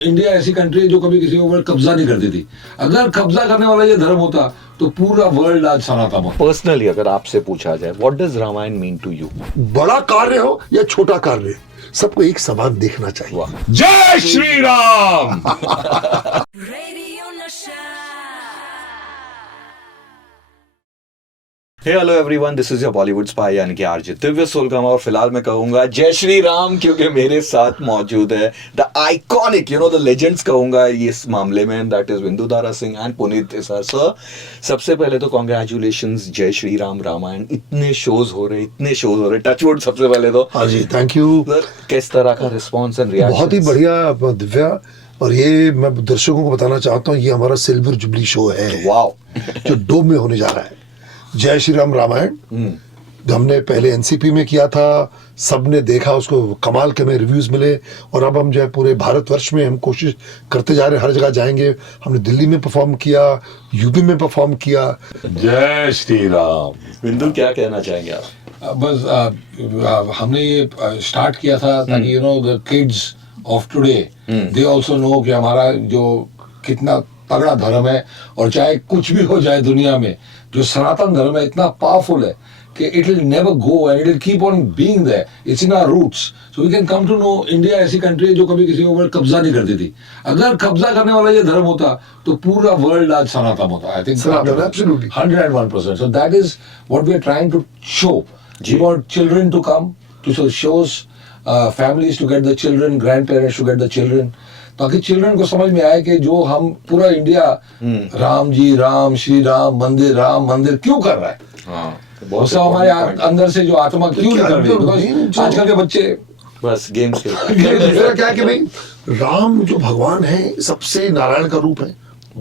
India ऐसी country है जो कभी किसी के ऊपर कब्जा नहीं करती थी। अगर कब्जा करने वाला ये धर्म होता तो पूरा वर्ल्ड आज सनातन होता। पर्सनली अगर आपसे पूछा जाए what does Ramayana mean to you? बड़ा कार्य हो या छोटा कार्य, सबको एक समान देखना चाहिए। वाह, जय Shri Ram. Radio Nasha. Hey hello everyone, this is your Bollywood spy यानी कि आरजे दिव्य सोलगामा। और फिलहाल मैं कहूंगा जय श्री राम, क्योंकि मेरे साथ मौजूद है द आइकॉनिक द लेजेंड्स कहूंगा इस मामले में, दैट इज बिंदु दारा सिंह एंड पुनीत सर। सबसे पहले तो कॉन्ग्रेचुलेशंस, जय श्री राम रामायण। इतने शोज हो रहे टचवुड। सबसे पहले तो हाँ जी, थैंक यू। किस तरह का रिस्पॉन्स एंड रिएक्शन? बहुत ही बढ़िया दिव्या। और ये मैं दर्शकों को बताना चाहता हूँ, ये हमारा सिल्वर जुबली शो है। वाओ। जो डोम में होने जा रहा है। जय श्री राम रामायण हमने पहले एनसीपी में किया था, सबने देखा उसको, कमाल के हमें रिव्यूज मिले। और अब हम जो है पूरे भारतवर्ष में हम कोशिश करते जा रहे हैं, हर जगह जाएंगे। हमने दिल्ली में परफॉर्म किया, यूपी में परफॉर्म किया। जय श्री राम। बिंदु, क्या कहना चाहेंगे आप? बस हमने ये स्टार्ट किया था ताकि the kids of today they also know कि हमारा जो कितना तगड़ा धर्म है, और चाहे कुछ भी हो जाए दुनिया में, जो सनातन धर्म है इतना पावरफुल है कि it will never go and it will keep on being there. It's in our roots, so we can come to know India ऐसी कंट्री है जो कभी किसी के ऊपर कब्जा नहीं करती थी। अगर कब्जा करने वाला ये धर्म होता तो पूरा वर्ल्ड आज सनातन होता। I think Sanatan, absolutely. 101%. So that is what we are trying to show. We want children to come to shows, families to get the children, grandparents to get the children, ताकि children को समझ में आए कि जो हम पूरा India Ram ji Ram Shri Ram मंदिर क्यों कर रहा है। बहुत सा हमारे अंदर से जो आत्मा क्यों निकल रही है, बिकॉज़ आजकल के बच्चे बस गेम्स खेलते मेरा क्या है कि भाई राम जो भगवान है सबसे नारायण का रूप है,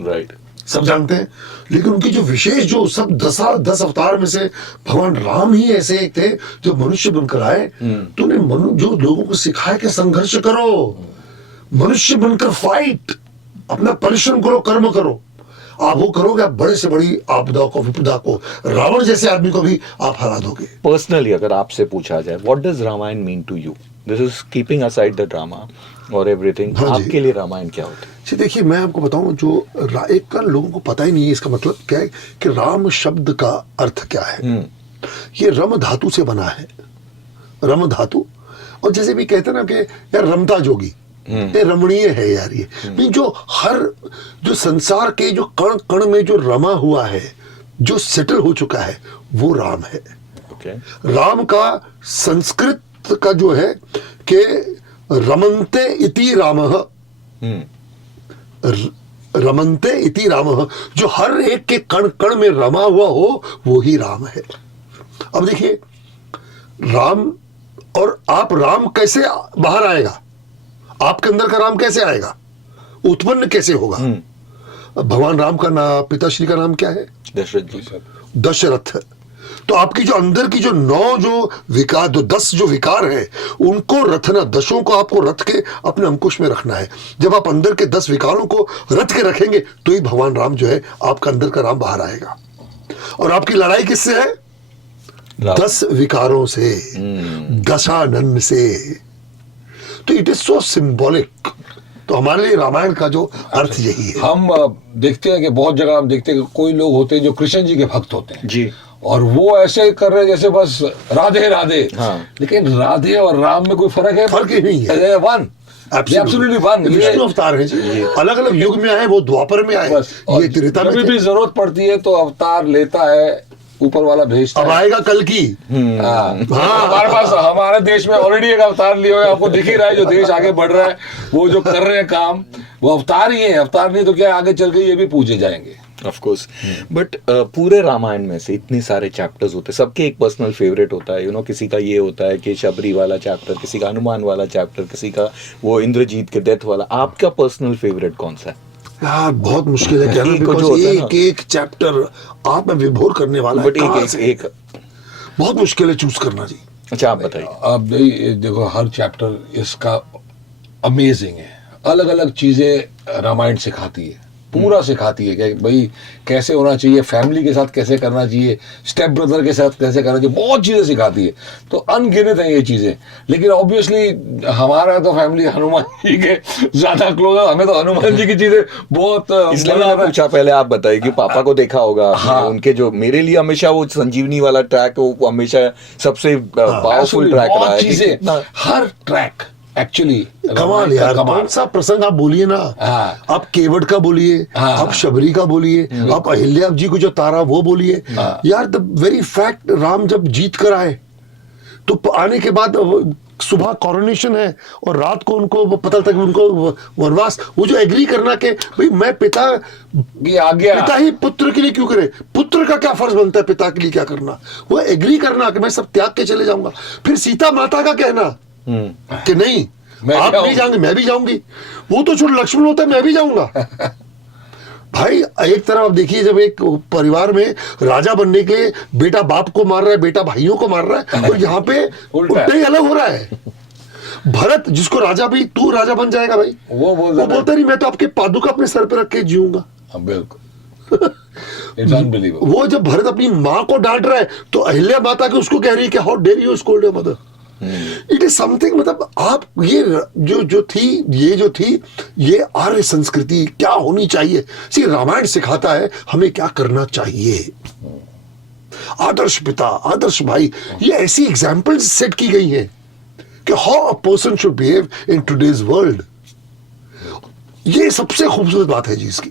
राइट। सब जानते हैं। लेकिन उनकी जो विशेष जो सब 10 अवतार में से भगवान राम ही ऐसे एक थे जो मनुष्य बनकर आए। तो उन्हें जो लोगों को सिखाया कि संघर्ष करो, मनुष्य बनकर फाइट, अपना परिश्रम करो, कर्म करो। आप वो करोगे, आप बड़े से बड़ी आपदा को, विपदा को, रावण जैसे आदमी को भी आप हरा दोगे। पर्सनली अगर आपसे पूछा जाए what does Ramayana mean to you, this is keeping aside the drama और एवरीथिंग, हाँ जी। आपके लिए रामायण क्या होता है? जी देखिए, मैं आपको बताऊं, जो एक का लोगों को पता ही नहीं है इसका मतलब क्या है कि राम शब्द का अर्थ क्या है। ये रम धातु से बना है, रम धातु। और जैसे भी कहते हैं ना कि यार रमता जोगी, ये रमणीय है यार। ये जो संसार के जो कण कण में जो रमा हुआ है, जो सेटल हो चुका है, वो राम है। Okay. राम का संस्कृत का जो है कि रमन्ते इति रामः, रमन्ते इति रामः, जो हर एक के कण कण में रमा हुआ हो वो ही राम है। अब देखिए, राम और आप, राम कैसे बाहर आएगा, आपके अंदर का राम कैसे आएगा, उत्पन्न कैसे होगा? भगवान राम का नाम, पिताश्री का नाम क्या है? दशरथ जी। दशरथ। तो आपकी जो अंदर की जो 9 जो विकार, जो 10 जो विकार है, उनको रथना, 10 को आपको रथ के अपने अंकुश में रखना है। जब आप अंदर के 10 विकारों को रथ के रखेंगे तो ही भगवान राम जो है, आपका अंदर का राम बाहर आएगा। और आपकी लड़ाई किससे है? 10 विकारों से, दशानन से। तो इट इज सो सिंबॉलिक। तो हमारे लिए रामायण का जो अर्थ यही है। हम देखते हैं कि बहुत जगह हम देखते हैं कि कोई लोग होते हैं जो कृष्ण जी के भक्त होते हैं जी, और वो ऐसे कर रहे हैं जैसे बस राधे राधे। हाँ। लेकिन राधे और राम में कोई फर्क है? फर्क ही नहीं है। One, absolutely one. विष्णु अवतार है जी, अलग अलग युग में आए, वो द्वापर में आए, ये त्रेता में जब भी थे। जरूरत पड़ती है तो अवतार लेता है, ऊपर वाला भेजता अब है। आएगा कल की। हमारे पास, हमारे देश में ऑलरेडी एक अवतार लिए हुए, आपको दिख ही रहा है जो देश आगे बढ़ रहा है, वो जो कर रहे हैं काम, वो अवतार ही है। अवतार नहीं तो क्या, आगे चल के ये भी पूछे जाएंगे। Of course. बट पूरे रामायण में से इतने सारे चैप्टर्स होते हैं, सबके एक पर्सनल फेवरेट होता है। किसी का ये होता है कि शबरी वाला चैप्टर, किसी का हनुमान वाला चैप्टर, किसी का वो इंद्रजीत के डेथ वाला। आपका पर्सनल फेवरेट कौन सा है? यार बहुत मुश्किल है कहना, बिकॉज़ एक चैप्टर आप में विभोर करने वाला है। बट एक बहुत मुश्किल है चूज करना जी। अच्छा, आप बताइए। अब देखो, हर चैप्टर इसका अमेजिंग है, अलग अलग चीजें रामायण सिखाती है। पूरा सिखाती है कि भाई कैसे होना चाहिए, फैमिली के साथ कैसे करना चाहिए, स्टेप ब्रदर के साथ कैसे करना चाहिए, बहुत चीज़ें सिखाती है। तो अनगिनत हैं ये चीज़ें। लेकिन ऑब्वियसली हमारा तो फैमिली हनुमान जी के ज़्यादा क्लोज है, हमें तो हनुमान जी की चीज़ें बहुत इसलिए मैंने पूछा। पहले आप बताइए कि पापा को देखा होगा हाँ। उनके, जो मेरे लिए हमेशा वो संजीवनी वाला ट्रैक वो हमेशा सबसे पावरफुल ट्रैक रहा बहुत है कि चीज़ें, कितना- हर ट्रैक एक्चुअली कमाल यार, कौन सा प्रसंग आप बोलिए ना। हाँ। आप केवट का बोलिए, हाँ। आप शबरी का बोलिए, आप अहिल्या जी को जो तारा वो बोलिए। हाँ। यार द वेरी फैक्ट, राम जब जीत कर आए तो आने के बाद सुबह कॉरोनेशन है और रात को उनको वो पता था कि उनको वनवास, वो जो एग्री करना के भाई मैं पिता ये आ गया। पिता ही पुत्र के लिए क्यों करे, पुत्र का क्या फर्ज बनता है पिता के लिए क्या करना, वो एग्री करना कि मैं सब त्याग के चले जाऊंगा। फिर सीता माता का कहना कि नहीं मैं आप जाऊं। नहीं जाएंगे मैं भी जाऊंगी, वो तो छोड़ लक्ष्मण होता है मैं भी जाऊंगा। भाई एक तरफ आप देखिए, जब एक परिवार में राजा बनने के लिए बेटा बाप को मार रहा है, बेटा भाइयों को मार रहा है, और यहाँ पे उल्टा उल्टा ही अलग हो रहा है। भरत जिसको राजा भी, तू राजा बन जाएगा भाई, वो बोलता नहीं मैं तो आपके पादुका अपने सर पे रख के जीऊंगा। हाँ, बिल्कुल। It's unbelievable. वो जब भरत अपनी माँ को डांट रहा है तो अहिल्या माता के उसको कह रही है कि how dare you scold your mother. It is something, मतलब आप ये जो थी ये आर्य संस्कृति क्या होनी चाहिए। सी रामायण सिखाता है हमें क्या करना चाहिए। आदर्श पिता, आदर्श भाई, ये ऐसी एग्जाम्पल्स सेट की गई हैं कि how a person should behave in today's world. ये सबसे खूबसूरत बात है जी इसकी।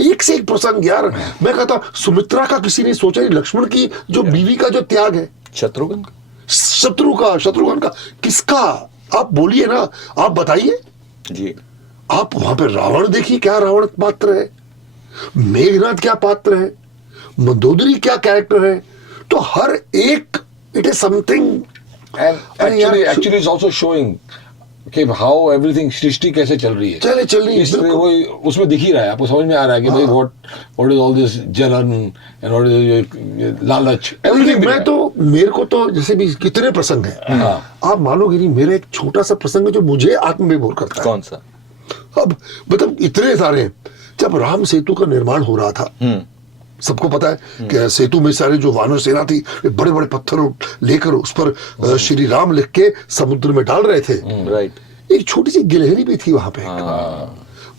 एक से एक प्रसंग यार, मैं कहता हूं सुमित्रा का किसी ने सोचा नहीं, लक्ष्मण की जो बीवी का जो त्याग है, शत्रुघ्न का? शत्रुघ्न का, किसका आप बोलिए ना, आप बताइए। जी, आप वहां पे रावण देखिए, क्या रावण पात्र है, मेघनाथ क्या पात्र है, मंदोदरी क्या कैरेक्टर है। तो हर एक it is something. And actually is also showing कि हाउ एवरीथिंग, सृष्टि कैसे चल रही है। चल रही है, इसलिए बिल्कुल। वो उसमें दिख ही रहा है, आपको समझ में आ रहा है कि भाई व्हाट इज ऑल दिस जलन एंड व्हाट इज लालच, एवरीथिंग। मैं तो, मेरे को तो जैसे भी कितने प्रसंग हैं, हाँ। आप मानोगे नहीं, मेरा एक छोटा सा प्रसंग है जो मुझे आत्मविभोर करता है। कौन सा? अब मतलब इतने सारे हैं। जब राम सेतु का निर्माण हो रहा था, सबको पता है कि सेतु में सारे जो वानर सेना थी बड़े बड़े पत्थर लेकर उस पर श्री राम लिख के समुद्र में डाल रहे थे। राइट। एक छोटी सी गिलहरी भी थी वहां पे।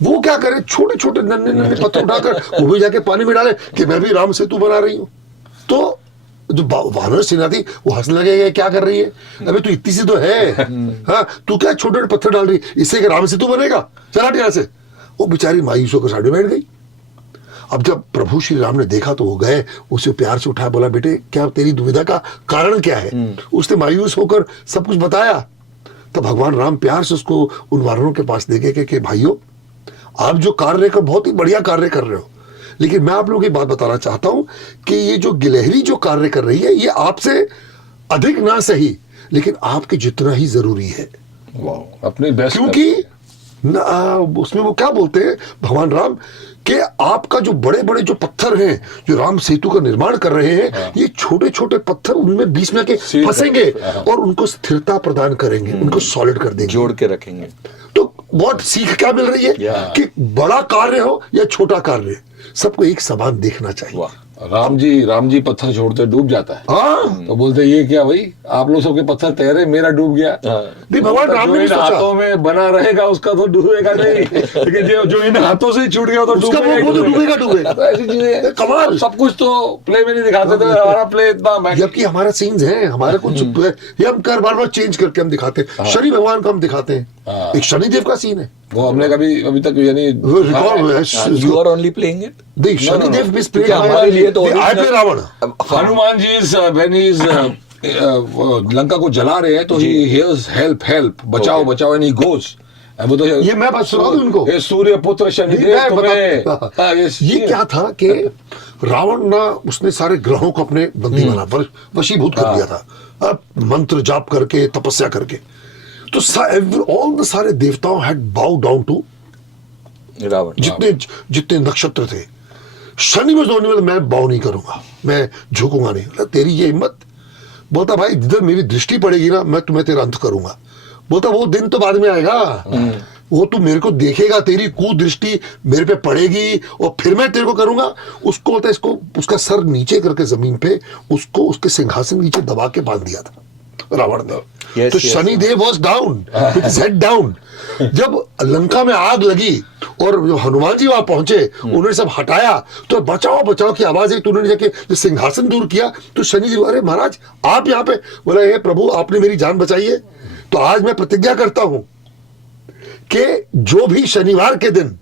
वो क्या करे, छोटे छोटे नन्हे नन्हे पत्थर उठाकर वो भी जाके पानी में डाले कि मैं भी राम सेतु बना रही हूँ। तो जो वानर सेना थी वो हंसने लगे, क्या कर रही है, अबे तू इतनी सी तो है, हाँ तू क्या छोटे छोटे पत्थर डाल रही है, इससे क्या राम सेतु बनेगा, चला यहाँ से। वो बेचारी मायूस होकर साइड में बैठ गई। अब जब प्रभु श्री राम ने देखा तो वो गए, उसे प्यार से उठाया, बोला बेटे क्या तेरी दुविधा का कारण क्या है। उसने मायूस होकर सब कुछ बताया। तो भगवान राम प्यार से उसको उन वानरों के पास ले गए कि भाइयों आप जो कार्य कर, बहुत ही बढ़िया कार्य कर रहे हो, लेकिन मैं आप लोगों की बात बताना चाहता हूं कि ये जो गिलहरी जो कार्य कर रही है ये आपसे अधिक ना सही लेकिन आपके जितना ही जरूरी है। अपने बेस्ट, क्योंकि उसमें वो क्या बोलते हैं भगवान राम कि आपका जो बड़े बड़े जो पत्थर हैं जो राम सेतु का निर्माण कर रहे हैं, ये छोटे छोटे पत्थर उनमें बीच में आके फंसेंगे और उनको स्थिरता प्रदान करेंगे, उनको सॉलिड कर देंगे, जोड़ के रखेंगे। तो बहुत सीख क्या मिल रही है कि बड़ा कार्य हो या छोटा कार्य, सबको एक समान देखना चाहिए। वाह। राम जी पत्थर छोड़ते डूब जाता है। हाँ तो बोलते ये क्या भाई, आप लोग सबके पत्थर तैरे, मेरा डूब गया। नहीं, भगवान राम ने भी जो इन सोचा हाथों में बना रहेगा उसका तो डूबेगा नहीं, लेकिन जो इन हाथों से छूट गया तो उसका डूबेगा वो तो डूबेगा। तो ऐसी चीजें कमाल। सब कुछ तो प्ले में नहीं दिखाते थे, हमारा प्ले इतना जबकि हमारा सीन्स है, हमारे कुछ ये हम कर बार बार चेंज करके हम दिखाते हैं। शनि भगवान को हम दिखाते हैं, एक शनिदेव का सीन है, वो हमने कभी अभी तक यानी वो रिकॉर्ड है। You are only playing it. नहीं, शनिदेव इज प्लेड क्या हमारे लिए तो I play Ravana. Hanuman ji when he is Lanka को जला रहे हैं तो ही हियर्स हेल्प बचाओ एंड ही गोज। वो तो ये मैं बात सुना दूं उनको, ये सूर्य पुत्र शनिदेव तुम्हें ये क्या था कि रावण ना उसने सारे ग्रहों को अपने बंदी बना वशीभूत कर दिया था, अब मंत्र जाप करके तपस्या करके। तो ऑल द सारे देवताओं हैड बाउ डाउन टू रावण। जितने नक्षत्र थे। शनि में जोड़ने में मैं बाउ नहीं करूंगा, मैं झुकूंगा नहीं। बोला तेरी ये हिम्मत। बोलता भाई जिधर मेरी दृष्टि पड़ेगी ना मैं तुम्हें तेरा अंत करूंगा। बोलता वो दिन तो बाद में आएगा, वो तू मेरे को देखेगा, तेरी कुदृष्टि मेरे पे पड़ेगी और फिर मैं तेरे को करूंगा। उसको होता है, इसको उसका सर नीचे करके जमीन पे उसको उसके सिंहासन नीचे दबा के बांध दिया था रावण ने। Yes, तो yes, Shani Dev was down, with his head down. जब लंका में आग लगी और जो हनुमान जी वहां पहुंचे, उन्होंने सब हटाया, तो बचाओ बचाओ की आवाज आई, तो उन्होंने जाके जो सिंहासन दूर किया, तो शनि जी, अरे महाराज आप यहाँ पे, बोला हे प्रभु आपने मेरी जान बचाई है, तो आज मैं प्रतिज्ञा करता हूं कि जो भी शनिवार के दिन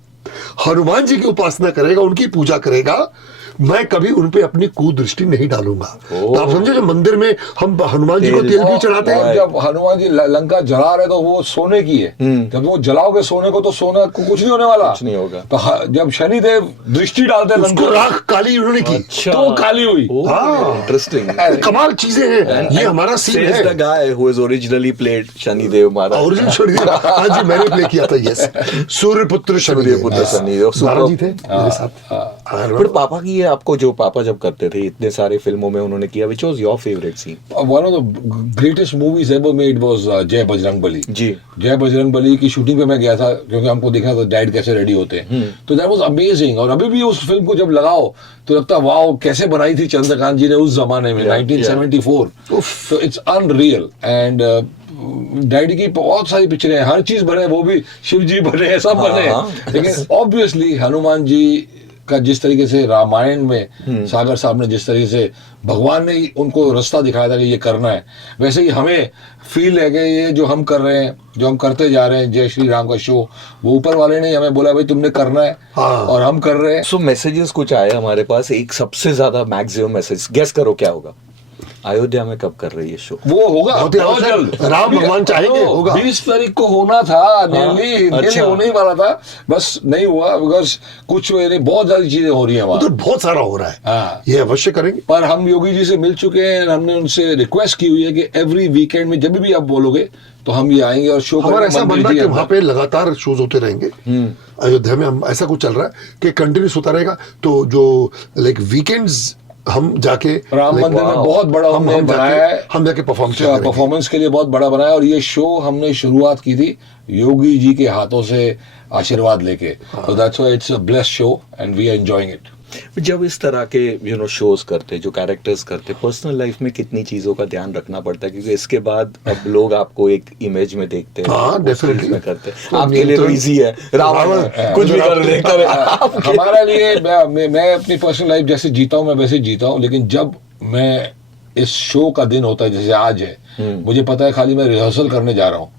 हनुमान जी की उपासना करेगा, उनकी पूजा करेगा, मैं कभी उन पे अपनी कुदृष्टि नहीं डालूंगा। तो आप समझे, जो मंदिर में हम हनुमान जी को तेल क्यों चढ़ाते हैं? और जब हनुमान जी लंका जला रहे तो वो सोने की है, जब वो जलाओगे सोने को तो सोना को कुछ नहीं होने वाला, कुछ नहीं होगा। तो जब शनिदेव दृष्टि डालते हैं उसको राख काली उन्होंने की, अच्छा, तो वो काली हुई। हाँ। इंटरेस्टिंग। कमाल चीजें हैं, ये हमारा सीन Says है। the guy who has originally played Shanidev Maharaj. Original Shanidev, हाँ जी मैंने प्ले किया था, यस, सूर्यपुत्र सूर्यपुत्र शनिदेव, नारायण जी थे मेरे साथ। पर पापा की ये आपको जो पापा जब करते थे, इतने सारे फिल्मों में उन्होंने किया, which was your favorite scene? One of the greatest movies ever made was जय बजरंगबली। जी। जय बजरंगबली की शूटिंग पे मैं गया था, क्योंकि हमको देखना था डैड कैसे रेडी होते हैं, तो दैट वाज अमेजिंग। और अभी भी उस फिल्म को जब लगाओ तो लगता है वाओ, कैसे बनाई थी चंद्रकांत जी ने उस जमाने में, 1974। तो इट्स अनरियल। एंड डैडी की बहुत सारी पिक्चरें हैं, हर चीज बने, वो भी शिव जी बने हैं, सब बने हैं, लेकिन ऑब्वियसली हनुमान जी का जिस तरीके से रामायण में सागर साहब ने जिस तरीके से भगवान ने उनको रास्ता दिखाया था कि ये करना है, वैसे ही हमें फील है कि ये जो हम कर रहे हैं, जो हम करते जा रहे हैं, जय श्री राम का शो, वो ऊपर वाले ने हमें बोला भाई तुमने करना है, और हम कर रहे हैं। सो मैसेजेस कुछ आए हमारे पास, एक सबसे ज्यादा मैक्सिमम मैसेज, गेस करो क्या होगा? अयोध्या में कब कर रही है शो? वो होगा बहुत ही बहुत आवश्यक। जल्द, राम भगवान चाहेंगे, होगा। 20 तारीख को होना था, नेली अच्छा। होने ही वाला था, बस नहीं हुआ, बिकॉज कुछ बहुत सारी चीजें हो रही है वहाँ। उधर बहुत सारा हो रहा है, हाँ। ये अवश्य करेंगे। पर हम योगी जी से मिल चुके हैं, हमने उनसे रिक्वेस्ट की हुई है कि एवरी वीकेंड में जब भी आप बोलोगे तो हम ये आएंगे और शो हमारा ऐसा बनना है कि वहाँ पे लगातार शोज होते रहेंगे। अयोध्या में हम ऐसा कुछ चल रहा है कि कंटिन्यूस होता रहेगा, तो जो लाइक वीकेंड्स हम जाके राम like, मंदिर में wow, बहुत बड़ा हमने बनाया है, हम जाके परफॉर्मेंस के लिए बहुत बड़ा बनाया है। और ये शो हमने शुरुआत की थी योगी जी के हाथों से आशीर्वाद लेके, तो that's why it's a blessed show and we are enjoying it. जब इस तरह के शोज करते, जो कैरेक्टर्स करते, पर्सनल लाइफ में कितनी चीजों का ध्यान रखना पड़ता है? क्योंकि इसके बाद अब लोग आपको एक इमेज में देखते हैं, हाँ, उस definitely। चीज में करते हैं। तो आपके लिए तो इजी है, रावण कुछ भी कर लेता है। हमारे लिए मैं अपनी पर्सनल लाइफ जैसे जीता हूँ, मैं वैसे जीता हूँ, लेकिन जब मैं इस शो का दिन होता है जैसे आज है, मुझे पता है खाली मैं रिहर्सल करने जा रहा हूँ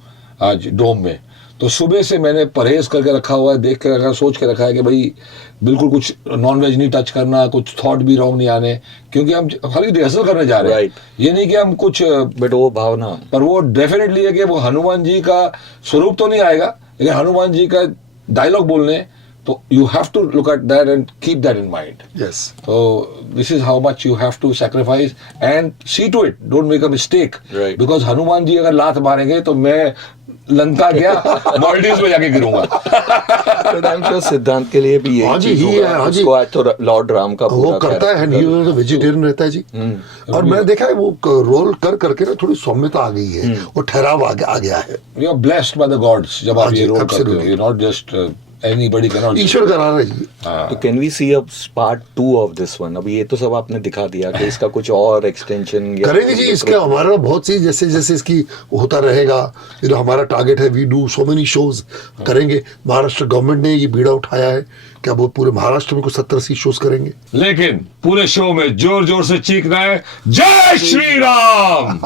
आज डोम में, तो सुबह से मैंने परहेज करके रखा हुआ है, देख के रखा, सोच के रखा है कि भाई बिल्कुल कुछ नॉनवेज नहीं टच करना, कुछ थॉट भी रॉन्ग नहीं आने, क्योंकि हम खाली रिहर्सल करने जा रहे हैं। ये नहीं कि हम कुछ, बट वो भावना, पर वो डेफिनेटली है कि वो हनुमान जी का स्वरूप तो नहीं आएगा, लेकिन हनुमान जी का डायलॉग बोलने, तो you have to look at that and keep that in mind. Yes, तो this is how much you have to sacrifice and see to it, don't make a mistake, because Hanuman ji अगर लात मारेंगे तो मैं लंका गया मालदीव्स में जाके गिरूंगा। सिद्धांत के लिए भी हाँ जी, ही है, हाँ जी। उसको आज तो लॉर्ड राम का वो करता है, वेजिटेरियन रहता है जी। और मैंने देखा है वो रोल कर करके ना थोड़ी सौम्यता आ गई है, वो ठहराव आ गया है। You are blessed by the gods जब आप ये रोल करते हो, absolutely। You not just anybody can not, ईश्वर करा रहा है जी। तो कैन वी सी अब पार्ट 2 ऑफ दिस वन? अभी ये तो सब आपने दिखा दिया कि इसका कुछ और एक्सटेंशन करेंगे जी। इसका हमारा बहुत सी जैसे जैसे इसकी होता रहेगा, हमारा टारगेट है, we do so many shows करेंगे। महाराष्ट्र गवर्नमेंट ने ये बीड़ा उठाया है कि अब वो पूरे महाराष्ट्र में कुछ 70-80 शोज करेंगे, लेकिन पूरे शो में जोर जोर से चीखना है जय श्री राम।